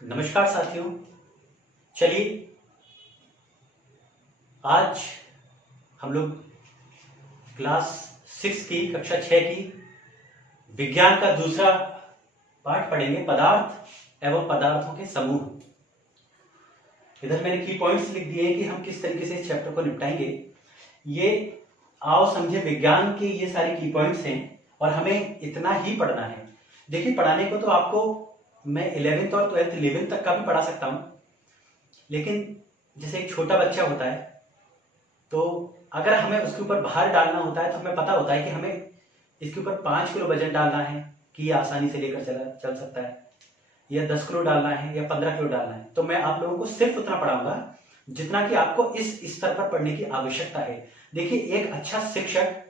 नमस्कार साथियों। चलिए आज हम लोग क्लास 6 की कक्षा 6 की विज्ञान का दूसरा पाठ पढ़ेंगे, पदार्थ एवं पदार्थों के समूह। इधर मैंने की पॉइंट्स लिख दिए हैं कि हम किस तरीके से इस चैप्टर को निपटाएंगे। ये आओ समझे विज्ञान के ये सारी की पॉइंट्स हैं और हमें इतना ही पढ़ना है। देखिए, पढ़ाने को तो आपको मैं 11th और 12th 11th तक का भी पढ़ा सकता हूं, लेकिन जैसे एक छोटा बच्चा होता है तो अगर हमें उसके ऊपर भार डालना होता है तो हमें पता होता है कि हमें इसके ऊपर 5 किलो वजन डालना है कि ये आसानी से लेकर चल सकता है, या 10 किलो डालना है या 15 किलो डालना है। तो मैं आप लोगों को सिर्फ उतना पढ़ाऊंगा जितना कि आपको इस स्तर पर पढ़ने की आवश्यकता है। देखिए, एक अच्छा शिक्षक,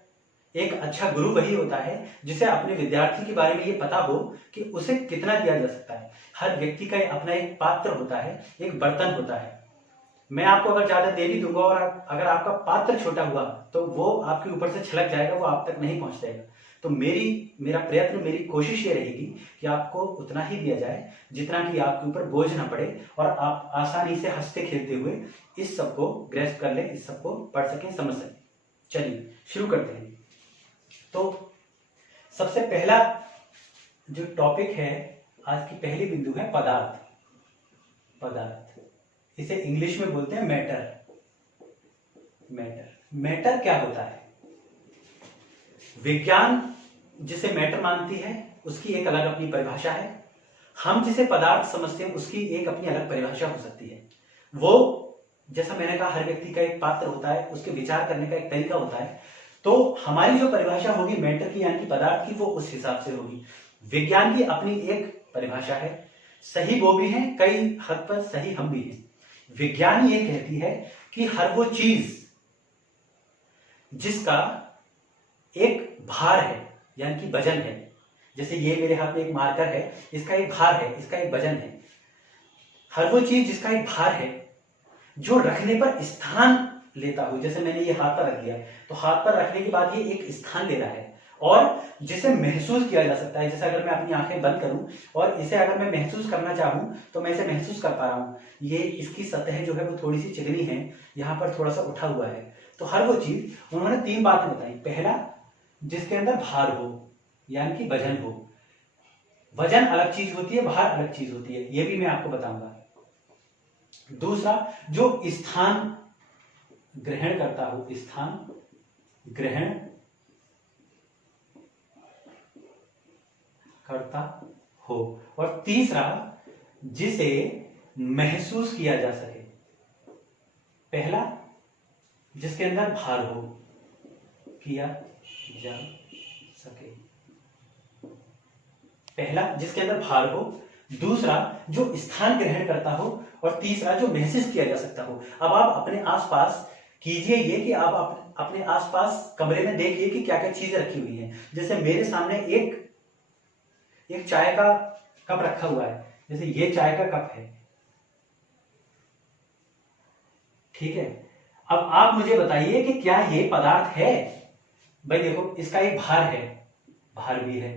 एक अच्छा गुरु वही होता है जिसे अपने विद्यार्थी के बारे में ये पता हो कि उसे कितना दिया जा सकता है। हर व्यक्ति का अपना एक पात्र होता है, एक बर्तन होता है। मैं आपको अगर ज्यादा दे भी दूंगा और अगर आपका पात्र छोटा हुआ तो वो आपके ऊपर से छलक जाएगा, वो आप तक नहीं पहुंच जाएगा। तो मेरा प्रयत्न, मेरी कोशिश ये रहेगी कि आपको उतना ही दिया जाए जितना कि आपके ऊपर बोझ ना पड़े और आप आसानी से हंसते खेलते हुए इस सबको ग्रैस्प कर लें, इस सबको पढ़ सकें, समझ सकें। चलिए शुरू करते हैं। तो सबसे पहला जो टॉपिक है, आज की पहली बिंदु है पदार्थ। इसे इंग्लिश में बोलते हैं मैटर। मैटर क्या होता है? विज्ञान जिसे मैटर मानती है उसकी एक अलग अपनी परिभाषा है। हम जिसे पदार्थ समझते हैं उसकी एक अपनी अलग परिभाषा हो सकती है। वो, जैसा मैंने कहा, हर व्यक्ति का एक पात्र होता है, उसके विचार करने का एक तरीका होता है। तो हमारी जो परिभाषा होगी मैटर की, यानी कि पदार्थ की, वो उस हिसाब से होगी। विज्ञान की अपनी एक परिभाषा है, सही वो भी है, कई हद पर सही हम भी हैं। विज्ञान ये कहती है कि हर वो चीज जिसका एक भार है, यानी कि वजन है, जैसे ये मेरे हाथ में एक मार्कर है, इसका एक भार है, इसका एक वजन है। हर वो चीज जिसका एक भार है, जो रखने पर स्थान लेता हो, जैसे मैंने ये हाथ पर रख दिया तो हाथ पर रखने के बाद ये एक स्थान ले रहा है, और जिसे महसूस किया जा सकता है। जैसे अगर मैं अपनी आंखें बंद करूं और इसे अगर मैं महसूस करना चाहूं तो मैं इसे महसूस कर पा रहा हूं। ये इसकी सतह जो है वो थोड़ी सी चिकनी है, यहां पर थोड़ा सा उठा हुआ है। तो हर वो चीज, उन्होंने 3 बातें बताई। पहला, जिसके अंदर भार हो, यानी कि वजन हो। वजन अलग चीज होती है, भार अलग चीज होती है, ये भी मैं आपको बताऊंगा। दूसरा, जो स्थान ग्रहण करता हो, स्थान ग्रहण करता हो। और तीसरा, जिसे महसूस किया जा सके। पहला, जिसके अंदर भार हो, किया जा सके। पहला, जिसके अंदर भार हो। दूसरा, जो स्थान ग्रहण करता हो। और तीसरा, जो महसूस किया जा सकता हो। अब आप अपने आसपास कीजिए ये कि आप अपने आसपास कमरे में देखिए कि क्या क्या चीजें रखी हुई हैं। जैसे मेरे सामने एक चाय का कप रखा हुआ है, जैसे ये चाय का कप है, ठीक है। अब आप मुझे बताइए कि क्या ये पदार्थ है? भाई देखो, इसका एक भार है, भार भी है,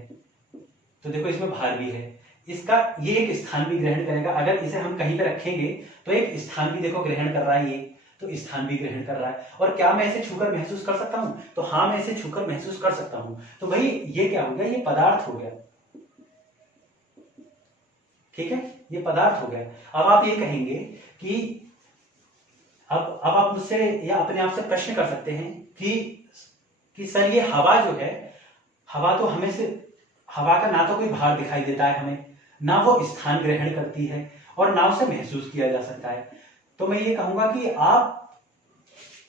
तो देखो इसमें भार भी है। इसका ये एक स्थान भी ग्रहण करेगा। अगर इसे हम कहीं पे रखेंगे तो एक स्थान भी देखो ग्रहण कर रहा है, ये तो स्थान भी ग्रहण कर रहा है। और क्या मैं इसे छूकर महसूस कर सकता हूं? तो हाँ, मैं इसे छूकर महसूस कर सकता हूं। तो भाई ये क्या हो गया? ये पदार्थ हो गया, ठीक है, ये पदार्थ हो गया। अब आप ये कहेंगे कि अब आप मुझसे या अपने आप से प्रश्न कर सकते हैं कि सर, ये हवा जो है, हवा तो हमें से, हवा का ना तो कोई भार दिखाई देता है हमें, ना वो स्थान ग्रहण करती है, और ना उसे महसूस किया जा सकता है। तो मैं ये कहूंगा कि आप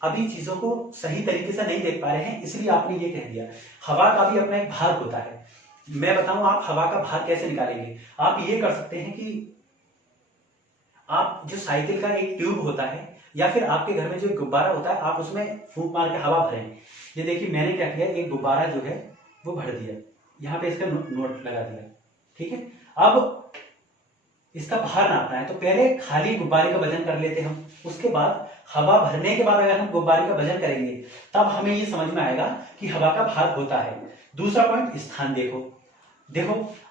अभी चीजों को सही तरीके से नहीं देख पा रहे हैं, इसलिए आपने ये कह दिया। हवा का भी अपना एक भार होता है। मैं बताऊं आप हवा का भार कैसे निकालेंगे। आप ये कर सकते हैं कि आप जो साइकिल का एक ट्यूब होता है, या फिर आपके घर में जो एक गुब्बारा होता है, आप उसमें फूंक मार के हवा भरें। ये देखिए, मैंने क्या किया, एक गुब्बारा जो है वो भर दिया, यहाँ पे इसका नोट लगा दिया, ठीक है। अब इसका भार नापना है तो पहले खाली गुब्बारे का वजन कर लेते हम, उसके बाद हवा भरने के बाद अगर हम गुब्बारे का वजन करेंगे तब हमें ये समझ में आएगा कि हवा का भार होता है। दूसरा पॉइंट, स्थान देखो।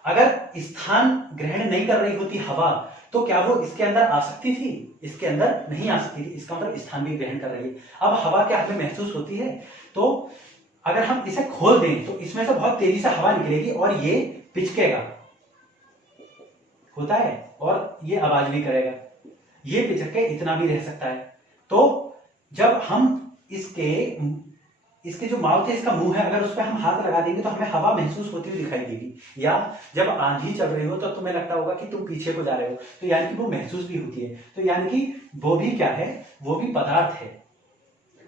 अगर स्थान ग्रहण नहीं कर रही होती हवा तो क्या वो इसके अंदर आ सकती थी? इसके अंदर नहीं आ सकती थी, इसका मतलब स्थान भी ग्रहण कर रही है। अब हवा क्या हमें महसूस होती है? तो अगर हम इसे खोल दें तो इसमें से बहुत तेजी से हवा निकलेगी और ये पिचकेगा, होता है, और ये आवाज भी करेगा, ये पिचक के इतना भी रह सकता है। तो जब हम इसके जो माउथ है, इसका मुंह है, अगर उस पर हम हाथ लगा देंगे तो हमें हवा महसूस होती हुई दिखाई देगी। या जब आंधी चल रही हो तो तुम्हें लगता होगा कि तुम पीछे को जा रहे हो, तो यानी कि वो महसूस भी होती है। तो यानी कि वो भी क्या है? वो भी पदार्थ है।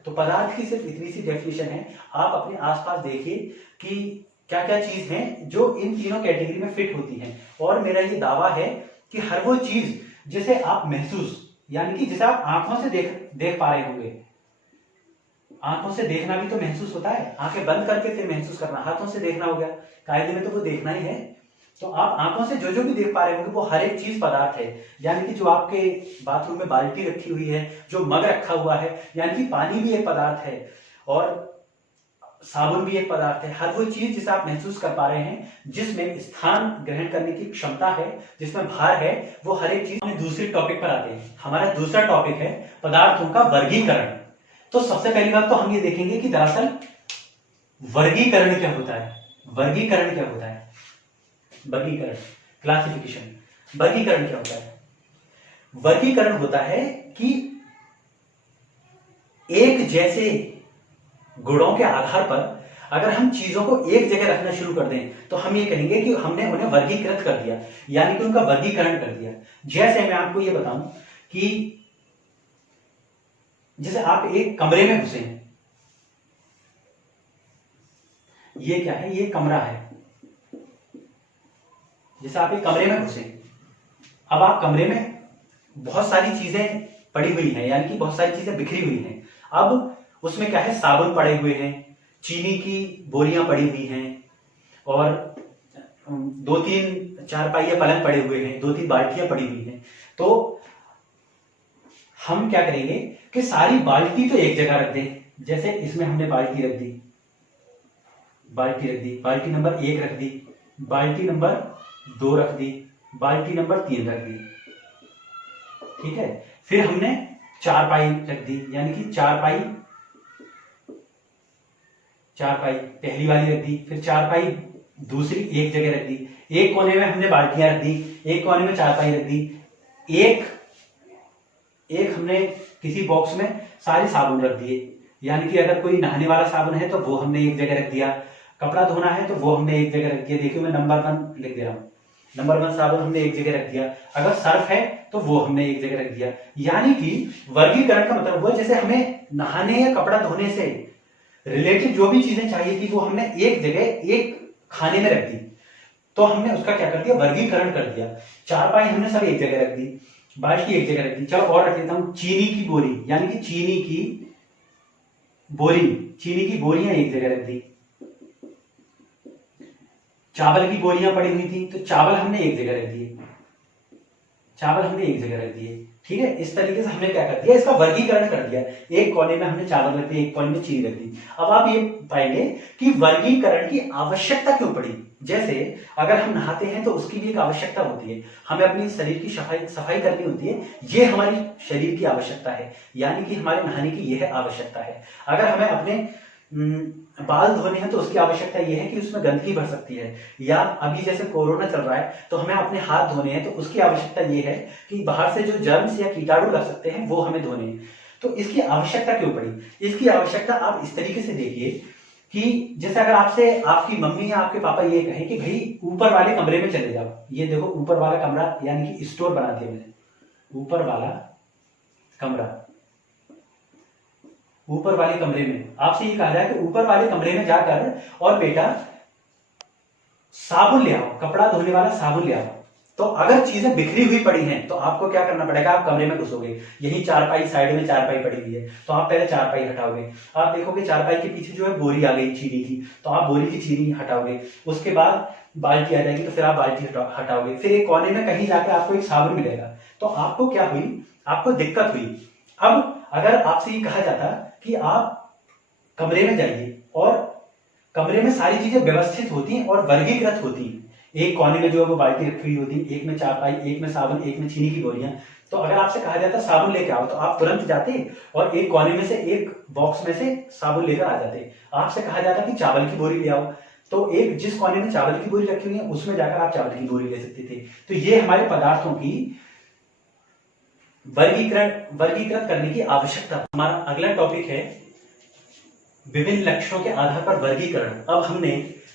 तो पदार्थ की सिर्फ इतनी सी डेफिनेशन है। आप अपने आसपास देखिए कि क्या क्या चीज है जो इन तीनों कैटेगरी में फिट होती है। और मेरा ये दावा है कि हर वो चीज जिसे आप महसूस, यानी कि जिसे आप आंखों से देख पा रहे होंगे। आंखों से देखना भी तो महसूस होता है, आंखें बंद करके फिर महसूस करना, हाथों से देखना हो गया, कायदे में तो वो देखना ही है। तो आप आंखों से जो जो भी देख पा रहे होंगे वो हर एक चीज पदार्थ है। यानी कि जो आपके बाथरूम में बाल्टी रखी हुई है, जो मग रखा हुआ है, यानी कि पानी भी एक पदार्थ है और साबुन भी एक पदार्थ है। हर वो चीज जिसे आप महसूस कर पा रहे हैं, जिसमें स्थान ग्रहण करने की क्षमता है, जिसमें भार है, वो हर एक चीज। हम दूसरे टॉपिक पर आते हैं। हमारा दूसरा टॉपिक है पदार्थों का वर्गीकरण। तो सबसे पहली बात तो हम ये देखेंगे कि दरअसल वर्गीकरण क्या होता है। वर्गीकरण क्या होता है? वर्गीकरण, क्लासिफिकेशन। वर्गीकरण क्या होता है? वर्गीकरण होता है कि एक जैसे गुणों के आधार पर अगर हम चीजों को एक जगह रखना शुरू कर दें तो हम ये कहेंगे कि हमने उन्हें वर्गीकृत कर दिया, यानी कि उनका वर्गीकरण कर दिया। जैसे मैं आपको ये बताऊं कि जैसे आप एक कमरे में घुसे हैं, ये क्या है? ये कमरा है। जैसे आप एक कमरे में घुसे, अब आप कमरे में बहुत सारी चीजें पड़ी हुई हैं, यानी कि बहुत सारी चीजें बिखरी हुई हैं। अब उसमें क्या है? साबुन पड़े हुए हैं, चीनी की बोरियां पड़ी हुई हैं, और 2-3 चारपाइयां पलंग पड़े हुए हैं, 2-3 बाल्टियां पड़ी हुई हैं। तो हम क्या करेंगे कि सारी बाल्टी तो एक जगह रख दें। जैसे इसमें हमने बाल्टी रख दी, बाल्टी नंबर 1 रख दी, बाल्टी नंबर 2 रख दी, बाल्टी नंबर 3 रख दी, ठीक है। फिर हमने चारपाई रख दी, यानी कि चारपाई पहली वाली रख दी, फिर चारपाई दूसरी एक जगह रख दी, एक कोने में हमने बाल्टियां रख दी, एक कोने में चारपाई रख दी, एक हमने किसी बॉक्स में सारे साबुन रख दिए, यानी कि अगर कोई नहाने वाला साबुन है तो वो हमने एक जगह रख दिया, कपड़ा धोना है तो वो हमने एक जगह रख दिया। देखिए मैं नंबर 1 लिख दे रहा हूं, नंबर 1 साबुन हमने एक जगह रख दिया, अगर सर्फ है तो वो हमने एक जगह रख दिया। यानी कि वर्गीकरण का मतलब हुआ जैसे हमें नहाने या कपड़ा धोने से रिलेटेड जो भी चीजें चाहिए थी वो हमने एक जगह एक खाने में रख दी, तो हमने उसका क्या कर दिया? वर्गीकरण कर दिया। चारपाई हमने सब एक जगह रख दी, बाल्टी एक जगह रख दी। चलो और रख लेता हूं, चीनी की बोरी, यानी कि चीनी की बोरियां एक जगह रख दी। चावल की बोरियां पड़ी हुई थी तो चावल हमने एक जगह रख दिए, ठीक है। इस तरीके से हमने क्या कर दिया? इसका वर्गीकरण कर दिया। एक कोने में हमने चावल रख दिए, एक कोने में चीनी रख दी। अब आप ये पाएंगे कि वर्गीकरण की आवश्यकता क्यों पड़ी। जैसे अगर हम नहाते हैं तो उसकी भी एक आवश्यकता होती है, हमें अपनी शरीर की सफाई करनी होती है, ये हमारी शरीर की आवश्यकता है, यानी कि हमारे नहाने की यह आवश्यकता है। अगर हमें अपने बाल धोने हैं तो उसकी आवश्यकता यह है कि उसमें गंदगी भर सकती है, या अभी जैसे कोरोना चल रहा है तो हमें अपने हाथ धोने हैं तो उसकी आवश्यकता यह है कि बाहर से जो जर्म्स या कीटाणु लग सकते हैं वो हमें धोने हैं। तो इसकी आवश्यकता क्यों पड़ी? इसकी आवश्यकता आप इस तरीके से देखिए कि जैसे अगर आपसे आपकी मम्मी या आपके पापा ये कहें कि भाई ऊपर वाले कमरे में चले जाओ, ये देखो ऊपर वाला कमरा, यानी कि स्टोर बना दिया मैंने, ऊपर वाले कमरे में आपसे ये कहा जाए कि ऊपर वाले कमरे में जाकर और बेटा साबुन ले आओ, कपड़ा धोने वाला साबुन ले आओ। तो अगर चीजें बिखरी हुई पड़ी हैं तो आपको क्या करना पड़ेगा? आप कमरे में घुसोगे, यही चारपाई, साइड में चारपाई पड़ी हुई है तो आप पहले चारपाई हटाओगे, आप देखोगे चारपाई के पीछे जो है बोरी आ गई चीनी की, तो आप बोरी की चीनी हटाओगे, उसके बाद बाल्टी आ जाएगी तो फिर आप बाल्टी हटाओगे, फिर एक कोने में कहीं जाकर आपको एक साबुन मिलेगा। तो आपको क्या हुई? आपको दिक्कत हुई। अब अगर आपसे ये कहा जाता कि आप कमरे में जाइए और कमरे में सारी चीजें व्यवस्थित होती और वर्गीकृत होती, एक कोने में जो है वो बाल्टी रखी हुई होती है, एक में चारपाई, एक में साबुन, एक में चीनी की गोलियां। तो अगर आपसे कहा जाता साबुन लेके आओ तो आप तुरंत जाते और एक कोने में से एक बॉक्स में से साबुन लेकर आ जाते। आपसे कहा जाता कि चावल की बोरी ले आओ तो एक जिस कोने में चावल की बोरी रखी हुई है उसमें जाकर आप चावल की बोरी ले सकते थे। तो ये हमारे पदार्थों की वर्गीकृत करने की आवश्यकता। हमारा अगला टॉपिक है विभिन्न लक्षणों के आधार पर वर्गीकरण। अब हमने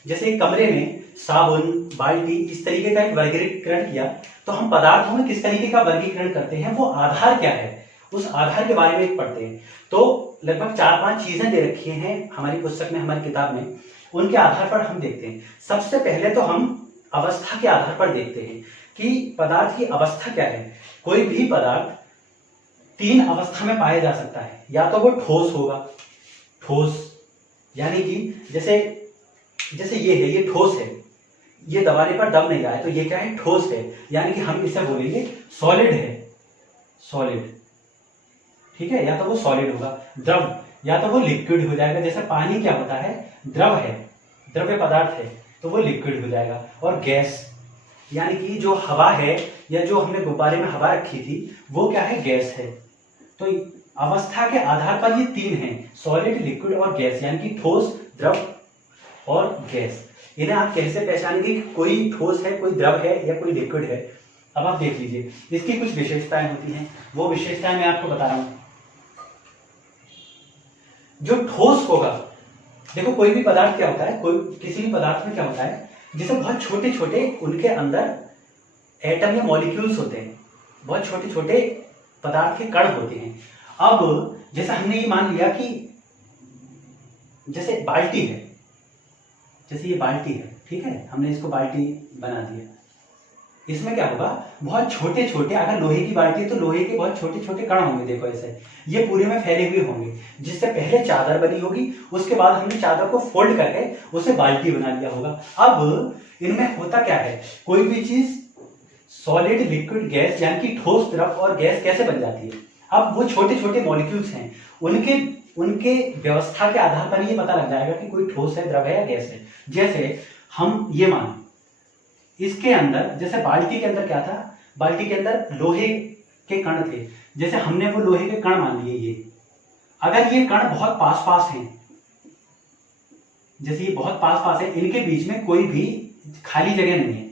जैसे कमरे में साबुन, बाल्टी इस तरीके का एक वर्गीकरण किया, तो हम पदार्थों में किस तरीके का वर्गीकरण करते हैं, वो आधार क्या है, उस आधार के बारे में पढ़ते हैं। तो लगभग 4-5 चीजें दे रखी हैं हमारी पुस्तक में, हमारी किताब में, उनके आधार पर हम देखते हैं। सबसे पहले तो हम अवस्था के आधार पर देखते हैं कि पदार्थ की अवस्था क्या है। कोई भी पदार्थ 3 अवस्था में पाया जा सकता है। या तो वो ठोस होगा, ठोस यानी कि जैसे ये है, ये ठोस है, ये दबाने पर दब नहीं रहा है, तो ये क्या है, ठोस है। यानी कि हम इसे बोलेंगे सॉलिड है, सॉलिड, ठीक है। या तो वो सॉलिड होगा। द्रव या तो वो लिक्विड हो जाएगा, जैसे पानी क्या होता है, द्रव है, द्रव्य पदार्थ है, तो वो लिक्विड हो जाएगा। और गैस यानी कि जो हवा है या जो हमने गुब्बारे में हवा रखी थी वो क्या है, गैस है। तो अवस्था के आधार पर ये 3 हैं, सॉलिड, लिक्विड और गैस, यानी कि ठोस, द्रव और गैस। इन्हें आप कैसे पहचानेंगे कि कोई ठोस है, कोई द्रव है या कोई लिक्विड है। अब आप देख लीजिए, इसकी कुछ विशेषताएं होती हैं, वो विशेषताएं मैं आपको बता रहा हूं। जो ठोस होगा, देखो कोई भी पदार्थ क्या होता है, कोई किसी भी पदार्थ में क्या होता है, जैसे बहुत छोटे छोटे उनके अंदर एटम या मॉलिक्यूल्स होते हैं, बहुत छोटे छोटे पदार्थ के कण होते हैं। अब जैसे हमने ये मान लिया कि जैसे बाल्टी है, जैसे ये बाल्टी है, ठीक है, हमने इसको बाल्टी बना दिया। इसमें क्या होगा, बहुत छोटे छोटे, अगर लोहे की बाल्टी है तो लोहे के बहुत छोटे छोटे कण होंगे, देखो ऐसे, ये पूरे में फैले हुए होंगे, जिससे पहले चादर बनी होगी, उसके बाद हमने चादर को फोल्ड करके उसे बाल्टी बना लिया होगा। अब इनमें होता क्या है, कोई भी चीज सॉलिड, लिक्विड, गैस यानी कि ठोस, द्रव और गैस कैसे बन जाती है। अब वो छोटे छोटे मॉलिक्यूल्स हैं, उनके व्यवस्था के आधार पर ये पता लग जाएगा कि कोई ठोस है, द्रव है या गैस है। जैसे हम ये मान, इसके अंदर जैसे बाल्टी के अंदर क्या था, बाल्टी के अंदर लोहे के कण थे, जैसे हमने वो लोहे के कण मान लिए। ये अगर ये कण बहुत पास पास हैं, जैसे ये बहुत पास पास है, इनके बीच में कोई भी खाली जगह नहीं है।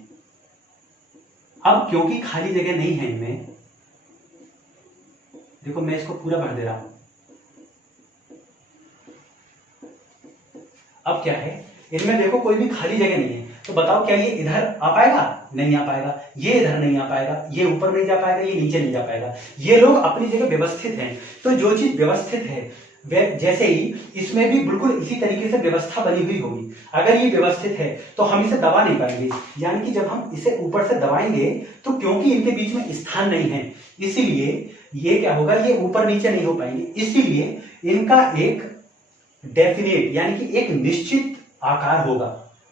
अब क्योंकि खाली जगह नहीं है इनमें, देखो मैं इसको पूरा भर दे रहा हूं। अब क्या है, इनमें देखो कोई भी खाली जगह नहीं है, तो बताओ क्या ये इधर आ पाएगा, नहीं आ पाएगा। ये इधर नहीं आ पाएगा, ये ऊपर नहीं जा पाएगा, ये नीचे नहीं जा पाएगा। ये लोग अपनी जगह व्यवस्थित हैं। तो जो चीज व्यवस्थित है जैसे ही इसमें भी बिल्कुल इसी तरीके से व्यवस्था बनी हुई होगी। अगर ये व्यवस्थित है तो हम इसे दबा नहीं पाएंगे, यानी कि जब हम इसे ऊपर से दबाएंगे तो क्योंकि इनके बीच में स्थान नहीं है, इसीलिए ये क्या होगा, ये ऊपर नीचे नहीं हो पाएंगे। इसीलिए इनका एक डेफिनेट यानी कि एक निश्चित आकार होगा।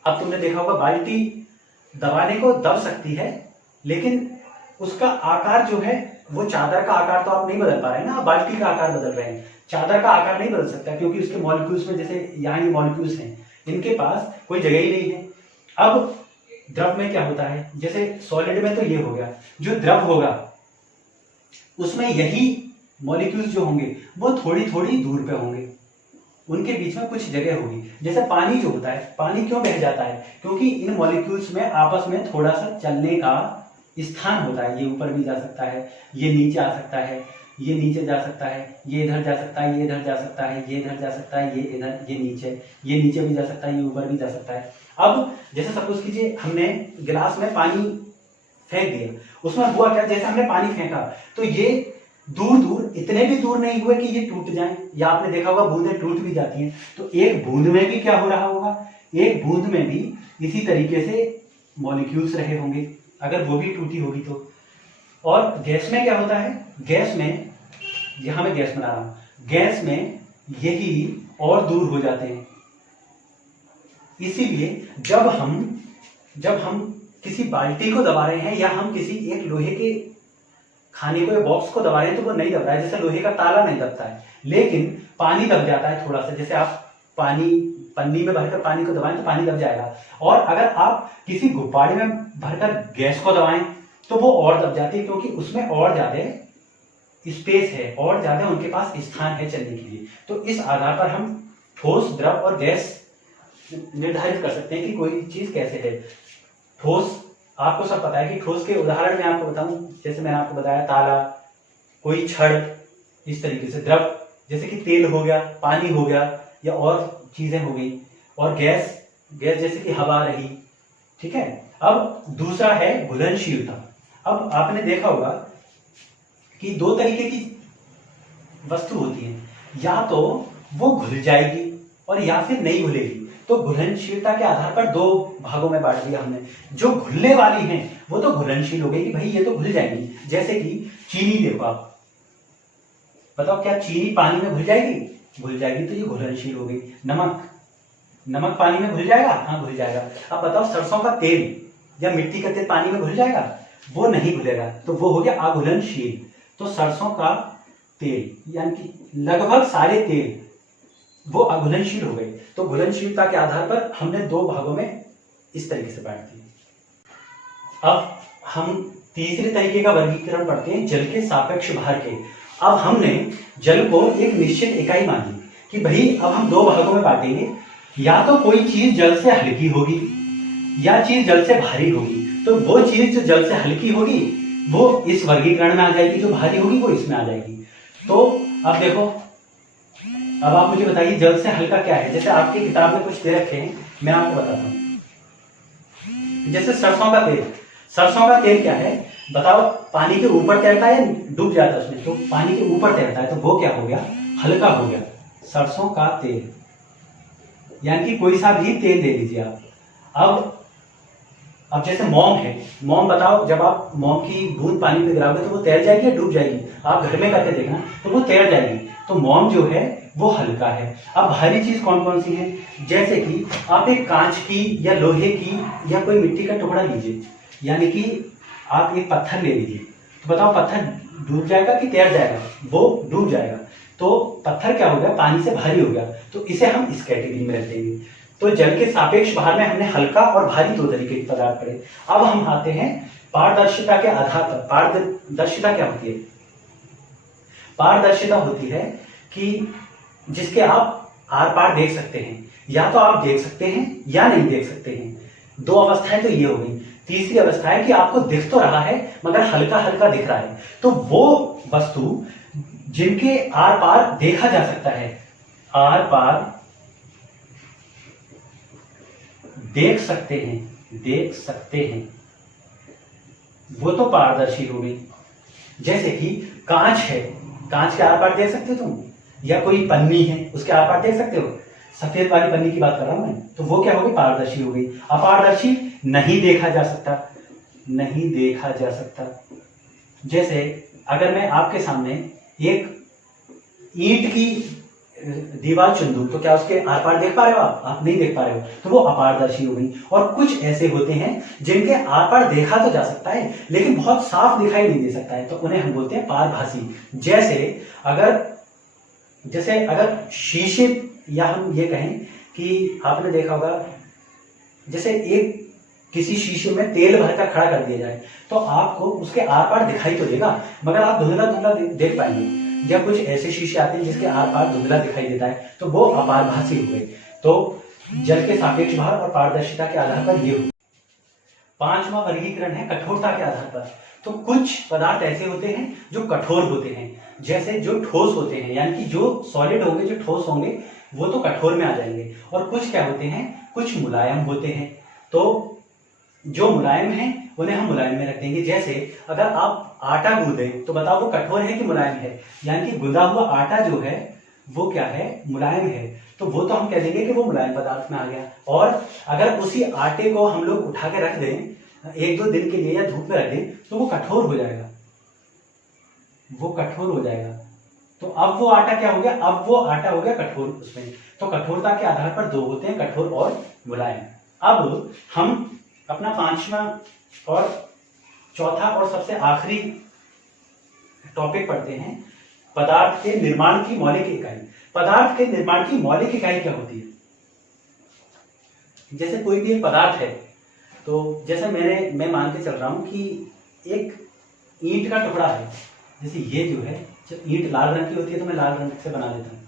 अब तुमने देखा होगा बाल्टी दबाने को दब सकती है, लेकिन उसका आकार जो है वो चादर का आकार तो आप नहीं बदल पा रहे हैं ना, बाल्टी का आकार बदल रहे हैं, चादर का आकार नहीं बदल सकता, क्योंकि उसके मॉलिक्यूल्स में, जैसे यहाँ ये मॉलिक्यूल्स हैं, इनके पास कोई जगह ही नहीं है। अब द्रव में क्या होता है, जैसे सॉलिड में तो ये हो गया, जो द्रव होगा उसमें यही मॉलिक्यूल्स जो होंगे वो थोड़ी थोड़ी दूर पे होंगे, उनके बीच में कुछ जगह होगी। जैसे पानी जो होता है, पानी क्यों बह जाता है, क्योंकि इन मॉलिक्यूल्स में आपस में थोड़ा सा चलने का स्थान होता है। ये ऊपर भी जा सकता है, ये नीचे आ सकता है, ये नीचे जा सकता है, ये इधर जा सकता है, ये इधर जा सकता है, ये इधर जा सकता है, ये इधर, ये नीचे भी जा सकता है, ये ऊपर भी जा सकता है। अब जैसे सपोज कीजिए हमने गिलास में पानी फेंक दिया, उसमें हुआ क्या, जैसे हमने पानी फेंका तो ये दूर दूर, इतने भी दूर नहीं हुए कि ये टूट जाए, या आपने देखा होगा बूंदें टूट भी जाती हैं। तो एक बूंद में भी क्या हो रहा होगा, एक बूंद में भी इसी तरीके से मॉलिक्यूल्स रहे होंगे, अगर वो भी टूटी होगी तो। और गैस में क्या होता है, गैस में, यहां मैं गैस बना रहा हूं, गैस में यही और दूर हो जाते हैं। इसीलिए जब हम किसी बाल्टी को दबा रहे हैं या हम किसी एक लोहे के खाने को या बॉक्स को दबा रहे हैं तो वो नहीं दब रहा है, जैसे लोहे का ताला नहीं दबता है, लेकिन पानी दब जाता है थोड़ा सा। जैसे आप पानी पन्नी में भरकर पानी को दबाएं तो पानी दब जाएगा, और अगर आप किसी गुब्बारे में भरकर गैस को दबाएं तो वो और दब जाती है, क्योंकि उसमें और ज्यादा स्पेस है और ज्यादा उनके पास स्थान है चलने के लिए। तो इस आधार पर हम ठोस, द्रव और गैस निर्धारित कर सकते हैं कि कोई चीज कैसे है। ठोस आपको सब पता है कि ठोस के उदाहरण मैं आपको बताऊं, जैसे मैंने आपको बताया ताला, कोई छड़, इस तरीके से। द्रव जैसे कि तेल हो गया, पानी हो गया, या और चीजें हो गई। और गैस, गैस जैसे कि हवा रही, ठीक है। अब दूसरा है घुलनशीलता। अब आपने देखा होगा कि दो तरीके की वस्तु होती है, या तो वो घुल जाएगी और या फिर नहीं घुलेगी। तो घुलनशीलता के आधार पर दो भागों में बांट दिया हमने। जो घुलने वाली हैं वो तो घुलनशील हो गई कि भाई ये तो घुल जाएंगी, जैसे कि चीनी। देखो आप बताओ, क्या चीनी पानी में घुल जाएगी? घुल जाएगी, तो ये घुलनशील हो गई। नमक, नमक पानी में घुल जाएगा? हाँ घुल जाएगा। अब बताओ, सरसों का तेल या मिट्टी का तेल पानी में घुल जाएगा? वो नहीं घुलेगा, तो वो हो गया अघुलनशील। तो सरसों का तेल यानी कि लगभग सारे तेल वो अघुलनशील हो गए। तो घुलनशीलता के आधार पर हमने दो भागों में इस तरीके से बांट दिए। अब हम तीसरे तरीके का वर्गीकरण पढ़ते हैं, जल के सापेक्ष भार के। अब हमने जल को एक निश्चित इकाई मानी कि भाई अब हम दो भागों में बांटेंगे, या तो कोई चीज जल से हल्की होगी या चीज जल से भारी होगी। तो वो चीज जो जल से हल्की होगी वो इस वर्गीकरण में आ जाएगी, जो भारी होगी वो इसमें आ जाएगी। तो अब देखो, अब आप मुझे बताइए जल से हल्का क्या है। जैसे आपकी किताब में कुछ दे रखे हैं, मैं आपको बताता हूं। जैसे सरसों का तेल, सरसों का तेल क्या है बताओ? पानी के ऊपर तैरता है या डूब जाता है उसमें? तो पानी के ऊपर तैरता है, तो वो क्या हो गया? हल्का हो गया। सरसों का तेल यानी कि कोई सा भी तेल ले लीजिए आप। अब जैसे मोम है, मोम बताओ, जब आप मोम की बूंद पानी में गिराओगे तो वो तैर जाएगी या डूब जाएगी? आप घर में करके देखना, तो वो तैर जाएगी। तो मोम जो है वो हल्का है। अब भारी चीज कौन कौन सी है? जैसे कि आप एक कांच की या लोहे की या कोई मिट्टी का टुकड़ा लीजिए, यानी कि आप एक पत्थर ले लीजिए, तो बताओ पत्थर डूब जाएगा कि तैर जाएगा? वो डूब जाएगा। तो पत्थर क्या हो गया? पानी से भारी हो गया। तो इसे हम इस कैटेगरी में रख देंगे। तो जल के सापेक्ष भार में हमने हल्का और भारी दो तरीके के पदार्थ पढ़े। अब हम आते हैं पारदर्शिता के आधार पर। पारदर्शिता क्या होती है? पारदर्शिता होती है कि जिसके आप आर पार देख सकते हैं, या तो आप देख सकते हैं या नहीं देख सकते हैं। दो अवस्थाएं तो ये हो गई। तीसरी अवस्था है कि आपको दिख तो रहा है मगर हल्का हल्का दिख रहा है। तो वो वस्तु जिनके आर पार देखा जा सकता है, आर पार देख सकते हैं, वो तो पारदर्शी हो गई। जैसे कि कांच है, कांच के आर पार देख सकते हो तुम? या कोई पन्नी है, उसके आर पार देख सकते हो? सफेद वाली पन्नी की बात कर रहा हूं मैं। तो वो क्या हो गई? पारदर्शी हो गई। अपारदर्शी, नहीं देखा जा सकता, नहीं देखा जा सकता। जैसे अगर मैं आपके सामने एक ईंट की दीवार चुन दूं, तो क्या उसके आर पार देख पा रहे हो आप नहीं देख पा रहे हो, तो वो अपारदर्शी हो गई। और कुछ ऐसे होते हैं जिनके आर पार देखा तो जा सकता है लेकिन बहुत साफ दिखाई नहीं दे सकता है, तो उन्हें हम बोलते हैं पारभासी। जैसे अगर शीशे, या हम ये कहें कि आपने देखा होगा, जैसे एक किसी शीशे में तेल भरकर खड़ा कर दिया जाए तो आपको उसके आर पार दिखाई तो देगा मगर आप धुंधला धुंधला देख पाएंगे। या कुछ ऐसे शीशे आते हैं जिसके आर पार धुंधला दिखाई देता है, तो वो अपारभासी हो गए। तो जल के सापेक्ष भार और पारदर्शिता के आधार पर ये हो। पांचवा वर्गीकरण है कठोरता के आधार पर। तो कुछ पदार्थ ऐसे होते हैं जो कठोर होते हैं, जैसे जो ठोस होते हैं, यानी कि जो सॉलिड होंगे, जो ठोस होंगे वो तो कठोर में आ जाएंगे। और कुछ क्या होते हैं? कुछ मुलायम होते हैं। तो जो मुलायम है उन्हें हम मुलायम में रख देंगे। जैसे अगर आप आटा गूंदें तो बताओ वो कठोर है कि मुलायम है? यानी कि गूंदा हुआ आटा जो है वो क्या है? मुलायम है। तो वो तो हम कह देंगे कि वो मुलायम पदार्थ में आ गया। और अगर उसी आटे को हम लोग उठा के रख दें एक दो दिन के लिए या धूप में रख दें तो वो कठोर हो जाएगा, वो कठोर हो जाएगा। तो अब वो आटा क्या हो गया? अब वो आटा हो गया कठोर उसमें। तो कठोरता के आधार पर दो होते हैं, कठोर और मुलायम। अब हम अपना पांचवा और चौथा और सबसे आखिरी टॉपिक पढ़ते हैं, पदार्थ के निर्माण की मौलिक इकाई। पदार्थ के निर्माण की मौलिक इकाई क्या होती है? जैसे कोई भी एक पदार्थ है, तो जैसे मैं मान के चल रहा हूँ कि एक ईंट का टुकड़ा है। जैसे ये जो है, जब ईंट लाल रंग की होती है तो मैं लाल रंग से बना देता हूँ।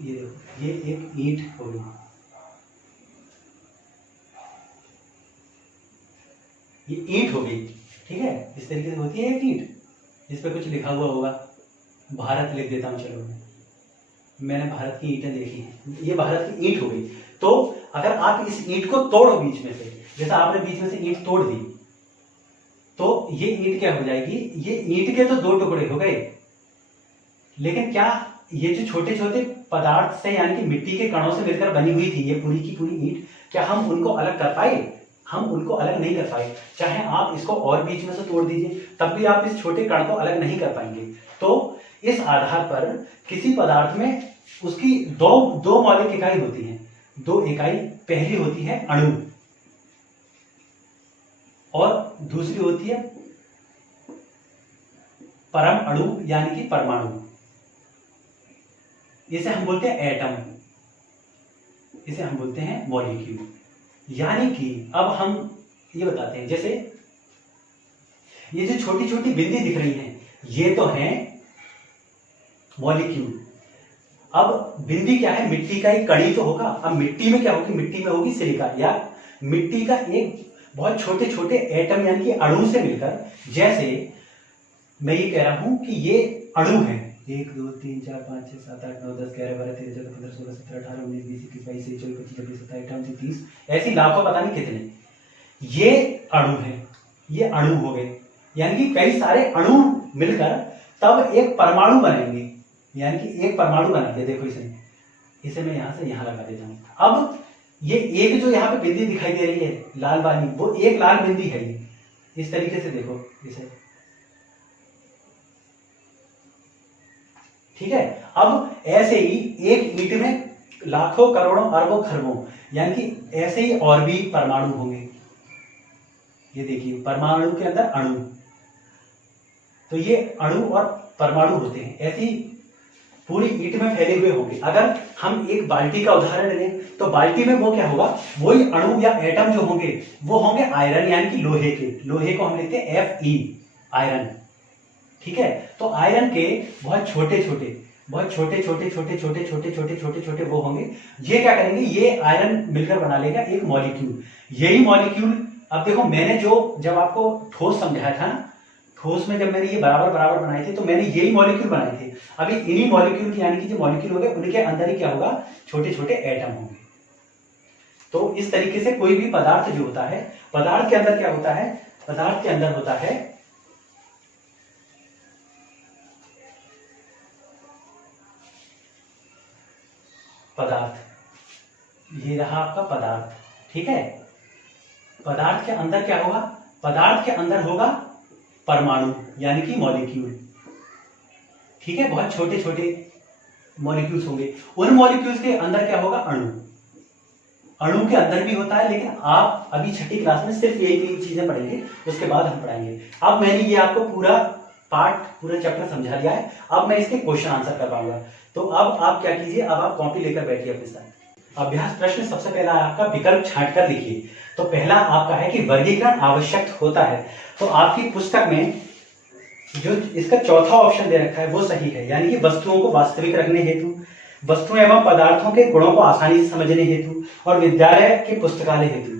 ये देखो, ये एक ईंट हो गई, ये ईंट हो गई, ठीक है। इस तरीके से होती है एक ईंट, इस पर कुछ लिखा हुआ होगा, भारत लिख देता हूँ। चलो, मैंने भारत की ईंटें देखी हैं, ये भारत की ईंट हो गई। तो अगर आप इस ईंट को तोड़ो बीच में से, जैसा आपने बीच में से ईंट तोड़ दी, तो ये ईंट क्या हो जाएगी, ये ईंट के तो दो टुकड़े हो गए, लेकिन क्या ये जो छोटे छोटे पदार्थ से यानी कि मिट्टी के कणों से मिलकर बनी हुई थी ये पूरी की पूरी ईंट, क्या हम उनको अलग कर पाए? हम उनको अलग नहीं कर पाए। चाहे आप इसको और बीच में से तोड़ दीजिए, तब भी आप इस छोटे कण को अलग नहीं कर पाएंगे। तो इस आधार पर किसी पदार्थ में उसकी दो मौलिक इकाई होती हैं। दो इकाई, पहली होती है अणु और दूसरी होती है परम अणु यानी कि परमाणु। इसे हम बोलते हैं एटम, इसे हम बोलते हैं मॉलिक्यूल। यानी कि अब हम ये बताते हैं, जैसे ये जो छोटी छोटी बिंदी दिख रही हैं, ये तो हैं मॉलिक्यूल। अब बिंदी क्या है, मिट्टी का एक कणी तो होगा। अब मिट्टी में क्या होगी, मिट्टी में होगी सिलिका, या मिट्टी का एक बहुत छोटे छोटे एटम यानी कि अणु से मिलकर, जैसे मैं ये कह रहा हूं कि ये अणु है, 1 2 3 4 5 6 7 8 9 10 11 12 13 14 15 16 17 18 19 20 21 22 23 24 25 26 27 28 29 30, ऐसी लाखों पता नहीं कितने ये अणु है, ये अणु हो गए। यानी कि कई सारे अणु मिलकर तब एक परमाणु बनेंगे, यानी कि एक परमाणु बनाते। देखो इसे मैं यहां से यहां लगा देता हूं। अब ये एक जो यहाँ पे बिंदी दिखाई दे रही है लाल वाली, वो एक लाल बिंदी है। ये इस तरीके से देखो इसे, ठीक है। अब ऐसे ही एक ईंट में लाखों करोड़ों अरबों खरबों, यानी कि ऐसे ही और भी परमाणु होंगे। ये देखिए, परमाणु के अंदर अणु, तो ये अणु और परमाणु होते हैं। ऐसी पूरी ईंट में फैले हुए होंगे। अगर हम एक बाल्टी का उदाहरण लें, तो बाल्टी में वो क्या होगा, वही अणु या एटम जो होंगे वो होंगे आयरन यानी कि लोहे के। लोहे को हम लिखते हैं Fe, आयरन, ठीक है। तो आयरन के बहुत छोटे छोटे वो होंगे। ये क्या करेंगे, ये आयरन मिलकर बना लेगा एक मॉलिक्यूल। यही मॉलिक्यूल, अब देखो मैंने जब आपको ठोस समझाया था ना, ठोस में जब मैंने ये बराबर बराबर बनाए थे, तो मैंने यही मॉलिक्यूल बनाए थे। अभी इन्हीं मॉलिक्यूल की यानी कि जो मॉलिक्यूल हो गए, उनके अंदर ही क्या होगा, छोटे छोटे एटम होंगे। तो इस तरीके से कोई भी पदार्थ जो होता है, पदार्थ के अंदर क्या होता है, पदार्थ के अंदर होता है पदार्थ। ये रहा आपका पदार्थ, ठीक है। पदार्थ के अंदर क्या होगा, पदार्थ के अंदर होगा परमाणु यानी कि मॉलिक्यूल, ठीक है। बहुत छोटे छोटे मॉलिक्यूल्स होंगे। उन मॉलिक्यूल्स के अंदर क्या होगा, अणु। अणु के अंदर भी होता है, लेकिन आप अभी छठी क्लास में सिर्फ यही 3 चीजें पढ़ेंगे, उसके बाद हम पढ़ाएंगे। अब मैंने ये आपको पूरा चैप्टर समझा दिया है। अब मैं इसके क्वेश्चन आंसर कर पाऊंगा। तो अब आप क्या कीजिए, अब आप कॉपी लेकर बैठिए अपने साथ। अभ्यास प्रश्न सबसे पहला आपका विकल्प छांट कर लिखिए। तो पहला आपका है कि वर्गीकरण आवश्यक होता है। तो आपकी पुस्तक में जो इसका चौथा ऑप्शन दे रखा है वो सही है, यानी कि वस्तुओं को वास्तविक रखने हेतु, वस्तुओं एवं पदार्थों के गुणों को आसानी से समझने हेतु, और विद्यालय के पुस्तकालय हेतु।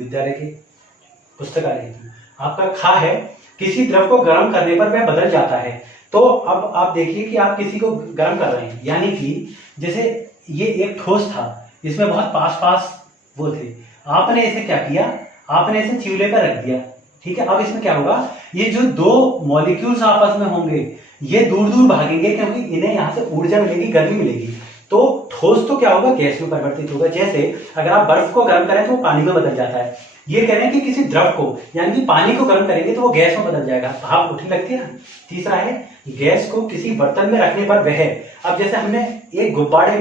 आपका खा है, किसी द्रव को गर्म करने पर वह बदल जाता है। तो अब आप देखिए कि आप किसी को गर्म कर रहे हैं, यानी कि जैसे ये एक ठोस था, इसमें बहुत पास वो थे, आपने इसे क्या किया, आपने इसे च्यूल्हे पर रख दिया, ठीक है। अब इसमें क्या होगा, ये जो दो मॉलिक्यूल्स आपस में होंगे ये दूर दूर भागेंगे, क्योंकि इन्हें यहां से ऊर्जा मिलेगी, गर्मी मिलेगी। तो ठोस तो क्या होगा, गैस में परिवर्तित होगा। जैसे अगर आप बर्फ को गर्म करें तो वो पानी में बदल जाता है। ये कह रहे हैं कि किसी द्रव को यानी कि पानी को गर्म करेंगे तो वो गैस में बदल जाएगा, भाप उठने लगती है ना। तीसरा है, गैस को किसी बर्तन में रखने पर वह, अब जैसे हमने एक गुब्बारा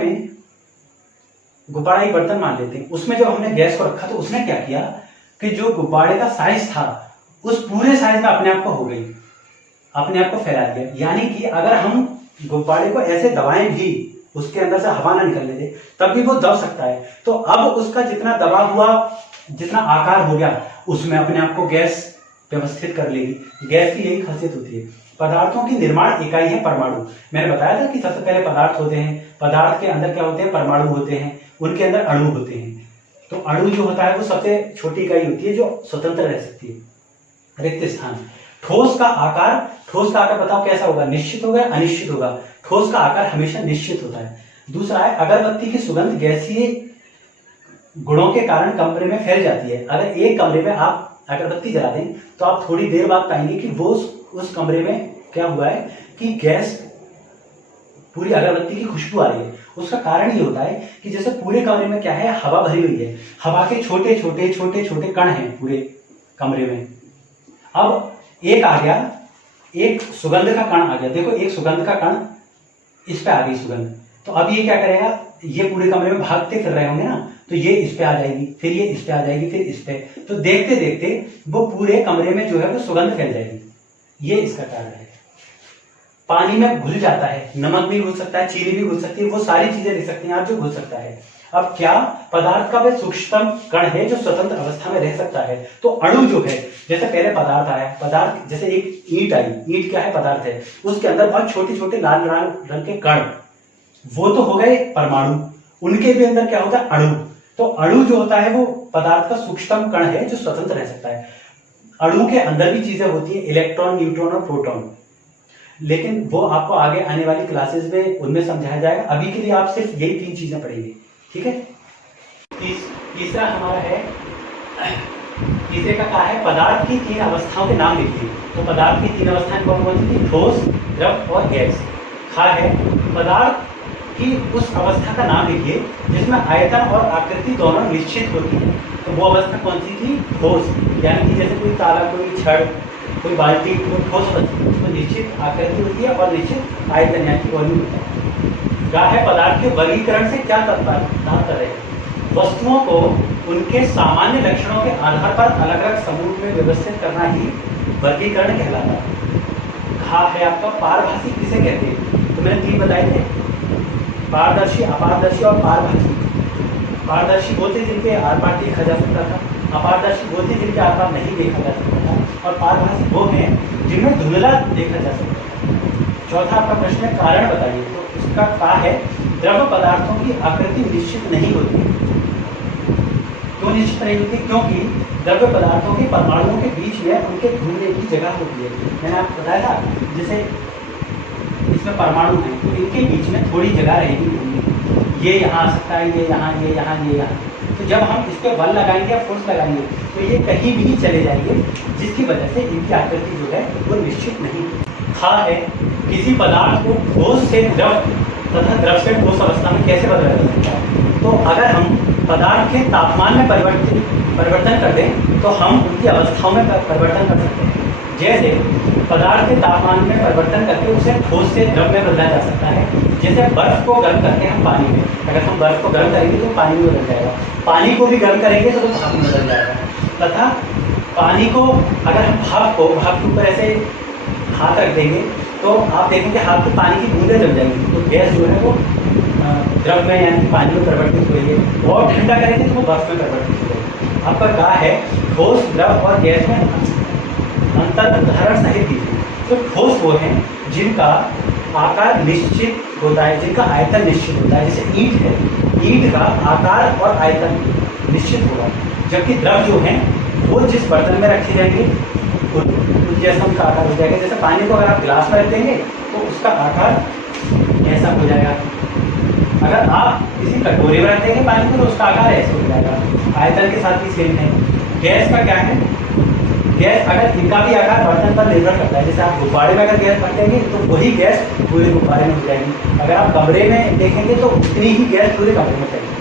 एक बर्तन मान लेते हैं, उसमें जब हमने गैस को रखा तो उसने क्या किया कि जो गुब्बारे का साइज था उस पूरे साइज में अपने आप को हो गई, अपने आप को फैला दिया। यानी कि अगर हम गुब्बारे को ऐसे दबाएं भी उसके अंदर से हवा ना निकलने दे, तब भी वो दब सकता है। तो अब उसका जितना दबा हुआ, जितना आकार हो गया, उसमें अपने आप को गैस व्यवस्थित कर लेगी। गैस की यही खासियत होती है। पदार्थों की निर्माण इकाई है परमाणु। मैंने बताया था कि सबसे पहले पदार्थ होते हैं, पदार्थ के अंदर क्या होते हैं, परमाणु होते हैं, उनके अंदर अणु होते हैं। तो अणु जो होता है वो सबसे छोटी इकाई होती है जो स्वतंत्र रह सकती है। रिक्त स्थान। ठोस का आकार बताओ कैसा होगा, निश्चित होगा, अनिश्चित होगा। ठोस का आकार हमेशा निश्चित होता है। दूसरा है अगरबत्ती की सुगंध गैसीय गुणों के कारण कमरे में फैल जाती है। अगर एक कमरे में आप अगरबत्ती जला दें तो आप थोड़ी देर बाद पाएंगे कि वो उस कमरे में क्या हुआ है कि गैस, पूरी अगरबत्ती की खुशबू आ रही है। उसका कारण ये होता है कि जैसे पूरे कमरे में क्या है, हवा भरी हुई है, हवा के छोटे छोटे कण हैं पूरे कमरे में। अब एक आ गया, एक सुगंध का कण आ गया। देखो एक सुगंध का कण, इस पे आ गई सुगंध, तो अब ये क्या करेगा, ये पूरे कमरे में भागते फिर रहे होंगे ना, तो ये इस पे आ जाएगी, फिर ये इस पे आ जाएगी, फिर इस पे, तो देखते देखते वो पूरे कमरे में जो है वो सुगंध फैल जाएगी। ये इसका कारण है। पानी में घुल जाता है, नमक भी घुल सकता है, चीनी भी घुल सकती है, वो सारी चीजें लिख सकते हैं आप जो घुल सकता है। अब क्या पदार्थ का वह सूक्ष्मतम कण है जो स्वतंत्र अवस्था में रह सकता है। तो अणु जो है, जैसे पहले पदार्थ आया, पदार्थ जैसे एक ईंट आई, ईंट क्या है, पदार्थ है, उसके अंदर बहुत छोटे छोटे लाल रंग के कण, वो तो हो गए परमाणु। उनके भी अंदर क्या होता है, अणु। तो अणु जो होता है वो पदार्थ का सूक्ष्मतम कण है जो स्वतंत्र रह सकता है। अणु के अंदर भी चीजें होती है, इलेक्ट्रॉन, न्यूट्रॉन और प्रोटॉन, लेकिन वो आपको आगे आने वाली क्लासेस में उनमें समझाया जाएगा। अभी के लिए आप सिर्फ यही 3 चीजें पढ़ेंगे, ठीक है। तीसरा हमारा है, तीसरे का क्या है, पदार्थ की 3 अवस्थाओं के नाम लिखिए। तो पदार्थ की 3 अवस्थाएं कौन कौन सी थी, ठोस, द्रव और गैस। खा है पदार्थ की उस अवस्था का नाम लिखिए जिसमें आयतन और आकृति दोनों निश्चित होती है। तो वो अवस्था कौन सी थी, ठोस, यानी कि जैसे कोई ताला, कोई छड़, कोई बाल्टी, कोई ठोस वस्तु, उसमें निश्चित आकृति होती है और निश्चित आयतन यानी कि वॉल्यूम होता है। क्या है, पदार्थ के वर्गीकरण से क्या तात्पर्य है, वस्तुओं को उनके सामान्य लक्षणों के आधार पर अलग अलग समूह में व्यवस्थित करना ही वर्गीकरण कहलाता है। कहा है आपका पारभासी किसे कहते हैं, तो मैंने 3 बताए थे, पारदर्शी, अपारदर्शी और पारभासी। पारदर्शी वो थे जिनके आर पार देखा जा सकता था, अपारदर्शी वो थे जिनके आर पार नहीं देखा जा सकता था, और पारभासी वो हैं जिनमें धुंधला देखा जा सकता था। चौथा आपका प्रश्न है कारण बताइए। तो उसका क्या है, द्रव पदार्थों की आकृति निश्चित नहीं होती। क्यों निश्चित नहीं होती, क्योंकि द्रव्य पदार्थों के परमाणुओं के बीच में उनके घूमने की जगह होती है। मैंने आपको बताया था, जैसे इसमें परमाणु हैं तो इनके बीच में थोड़ी जगह रहेगी घूमने की, ये यहाँ आ सकता है, ये यहाँ, ये यहाँ, ये यहाँ। तो जब हम इस पर बल लगाएंगे या फोर्स लगाएंगे तो ये कहीं भी चले जाएंगे, जिसकी वजह से इनकी आकृति जो है वो निश्चित नहीं। खा है किसी पदार्थ को ठोस से द्रव तथा द्रव से ठोस अवस्था में कैसे बदला जा सकता है। तो अगर हम पदार्थ के तापमान में परिवर्तन कर दें तो हम उनकी अवस्थाओं में परिवर्तन कर सकते हैं। जैसे पदार्थ के तापमान में परिवर्तन करके उसे ठोस से द्रव में बदला जा सकता है। जैसे बर्फ को गर्म करके हम पानी में, अगर हम बर्फ को गर्म करेंगे तो पानी में बदल जाएगा, पानी को भी गर्म करेंगे तो भाप में बदल जाएगा। तथा पानी को अगर हम भाप के ऊपर ऐसे हाथ रख देंगे तो आप देखेंगे हाथ में पानी की बूंदें जम जाएंगी, तो गैस जो है वो द्रव में यानी पानी में परिवर्तित होगी। और ठंडा करेंगे तो वो बर्फ में परिवर्तित होगी। आपका कहा है ठोस, द्रव और गैस में अंतर उदाहरण सहित दीजिए। तो ठोस वो हैं जिनका आकार निश्चित होता है, जिनका आयतन निश्चित होता है। जैसे ईंट है, ईंट का आकार और आयतन निश्चित होगा, जबकि द्रव जो है वो जिस बर्तन में रखे जाएंगे उस जैसा उनका आकार हो जाएगा। जैसे पानी को अगर आप गिलास में रख देंगे तो उसका आकार ऐसा हो जाएगा, अगर आप किसी कटोरे में रख देंगे पानी को तो उसका आकार ऐसे हो जाएगा। आयतन के साथ भी सेम है। गैस का क्या है, गैस अगर इनका भी आकार बर्तन पर निर्भर करता है। जैसे आप गुब्बारे में अगर गैस भर देंगे तो वही गैस पूरे गुब्बारे में हो जाएगी। अगर आप कमरे में देखेंगे तो उतनी ही गैस पूरे कमरे में चलेगी।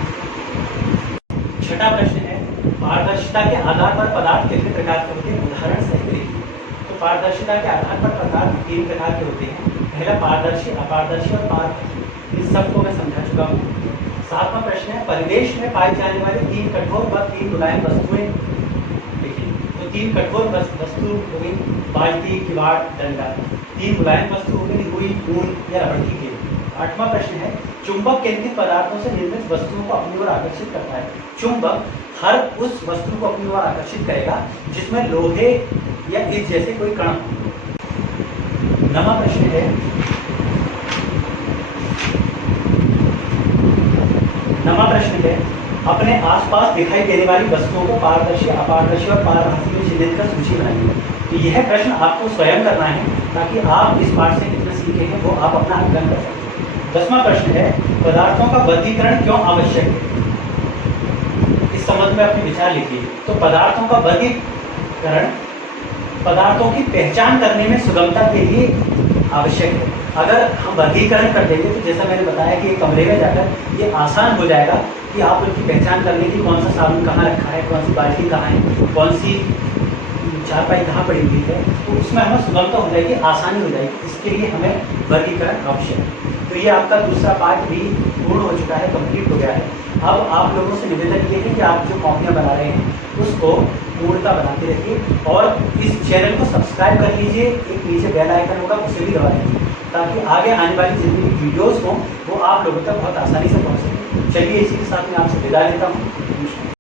छठा प्रश्न है, पारदर्शिता के आधार पर पदार्थ कितने प्रकार के होते हैं, उदाहरण सहित लिखिए। तो पारदर्शिता के आधार पर पदार्थ 3 प्रकार के होते हैं। पहला पारदर्शी, अपारदर्शी और पारदर्शी। इस सबको मैं समझा चुका हूँ। 7वां प्रश्न है, परिवेश में पाई जाने वाली 3 कठोर व 3 मुलायम वस्तुएं लिखिए। तो 3 कठोर वस्तु हो गई बाल्टी, किवाड़, डंडा। 3 मुलायम वस्तु हो गई रुई, ऊन या रबड़ की गेंद। 8वां प्रश्न है, चुंबक किन किन पदार्थों से निर्मित वस्तुओं को अपनी ओर आकर्षित करता है? चुंबक हर उस वस्तु को अपनी ओर आकर्षित करेगा जिसमें लोहे या इस जैसे कोई कण हो। 9वां प्रश्न है, 9वां प्रश्न है, अपने आसपास दिखाई देने वाली वस्तुओं को पारदर्शी, अपारदर्शी और पारभासी में चिह्नित कर सूची बनाइए। तो यह प्रश्न आपको स्वयं करना है ताकि आप इस पाठ से कितना सीखे हैं वो आप अपना आकलन कर सकें। 10वां प्रश्न है, पदार्थों का वर्गीकरण क्यों आवश्यक है? इस संबंध में अपने विचार लिखिए। तो पदार्थों का वर्गीकरण पदार्थों की पहचान करने में सुगमता के लिए आवश्यक है। अगर हम वर्गीकरण कर देंगे तो जैसा मैंने बताया कि एक कमरे में जाकर ये आसान हो जाएगा कि आप उनकी पहचान कर लें कि कौन सा साबुन कहाँ रखा है, कौन सी बाल्टी कहाँ है, कौन सी चारपाई कहाँ पड़ी हुई है, तो उसमें हमें सुगमता हो जाएगी, आसानी हो जाएगी। इसके लिए हमें वर्गीकरण आवश्यक है। तो ये आपका दूसरा पार्ट भी पूर्ण हो चुका है, कंप्लीट हो गया है। अब आप लोगों से निवेदन ये है कि आप जो कॉपियाँ बना रहे हैं उसको पूर्णता बनाते रहिए और इस चैनल को सब्सक्राइब कर लीजिए। एक नीचे बेल आइकन होगा, उसे भी दबा दीजिए ताकि आगे आने वाली जितनी भी वीडियोज़ हों वो आप लोगों तक बहुत आसानी से पहुँच सकें। चलिए इसी के साथ मैं आपसे विदा लेता हूँ।